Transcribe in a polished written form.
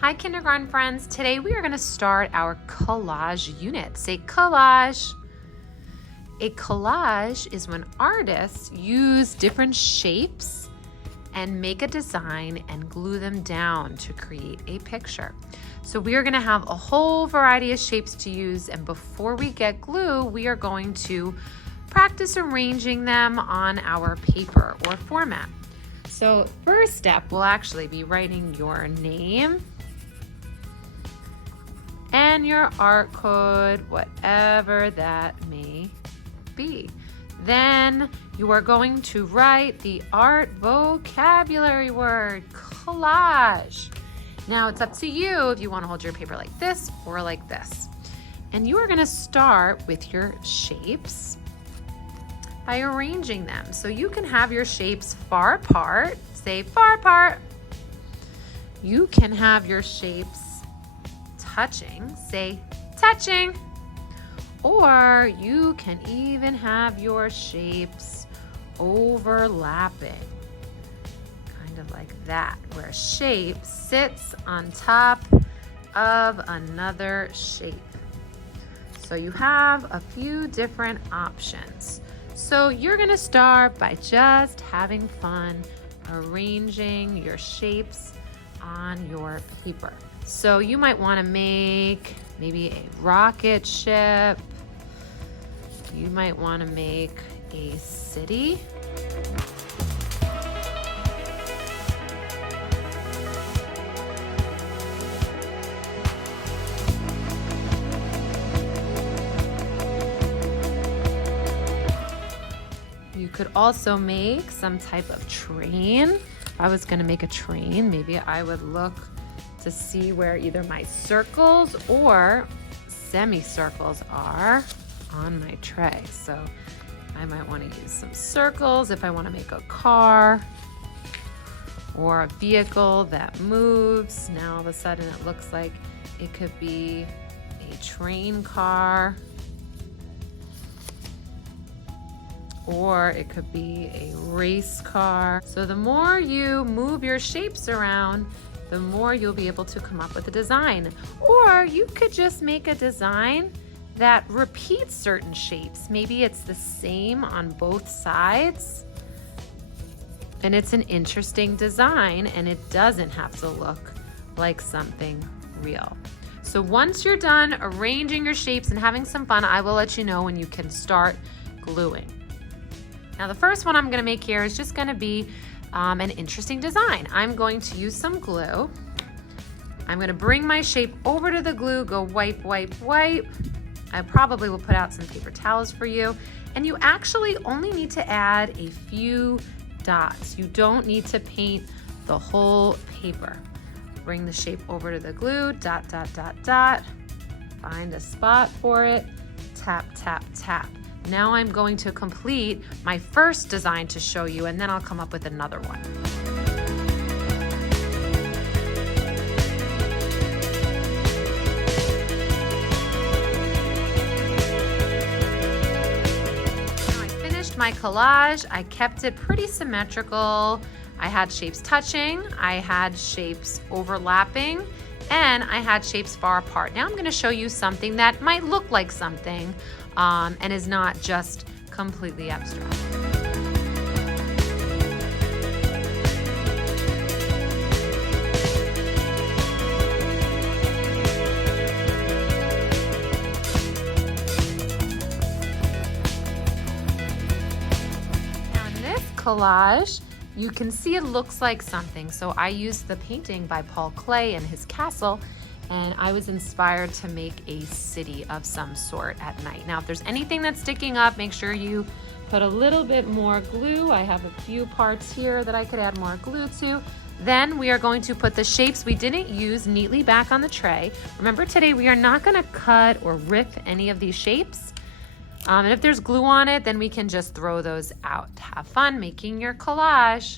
Hi kindergarten friends, today we are going to start our collage unit. Say collage. A collage is when artists use different shapes and make a design and glue them down to create a picture. So we are going to have a whole variety of shapes to use, and before we get glue, we are going to practice arranging them on our paper or format. So first step will actually be writing your name and your art code, whatever that may be. Then you are going to write the art vocabulary word, collage. Now it's up to you if you want to hold your paper like this or like this. And you are going to start with your shapes by arranging them. So you can have your shapes far apart, say far apart. You can have your shapes touching, say touching, or you can even have your shapes overlapping, kind of like that, where a shape sits on top of another shape. So you have a few different options. So you're going to start by just having fun arranging your shapes on your paper. So you might want to make maybe a rocket ship. You might want to make a city. You could also make some type of train. If I was going to make a train, maybe I would look to see where either my circles or semicircles are on my tray. So I might want to use some circles if I want to make a car or a vehicle that moves. Now all of a sudden it looks like it could be a train car, or it could be a race car. So the more you move your shapes around, the more you'll be able to come up with a design. Or you could just make a design that repeats certain shapes. Maybe it's the same on both sides, and it's an interesting design, and it doesn't have to look like something real. So once you're done arranging your shapes and having some fun, I will let you know when you can start gluing. Now the first one I'm gonna make here is just gonna be an interesting design. I'm going to use some glue. I'm gonna bring my shape over to the glue, go wipe, wipe, wipe. I probably will put out some paper towels for you. And you actually only need to add a few dots. You don't need to paint the whole paper. Bring the shape over to the glue, dot, dot, dot, dot. Find a spot for it, tap, tap, tap. Now I'm going to complete my first design to show you, and then I'll come up with another one. Now I finished my collage. I kept it pretty symmetrical. I had shapes touching, I had shapes overlapping, and I had shapes far apart. Now I'm going to show you something that might look like something and is not just completely abstract. Now in this collage, you can see it looks like something. So I used the painting by Paul Klee and his castle, and I was inspired to make a city of some sort at night. Now, if there's anything that's sticking up, make sure you put a little bit more glue. I have a few parts here that I could add more glue to. Then we are going to put the shapes we didn't use neatly back on the tray. Remember, today we are not gonna cut or rip any of these shapes. And if there's glue on it, then we can just throw those out. Have fun making your collage.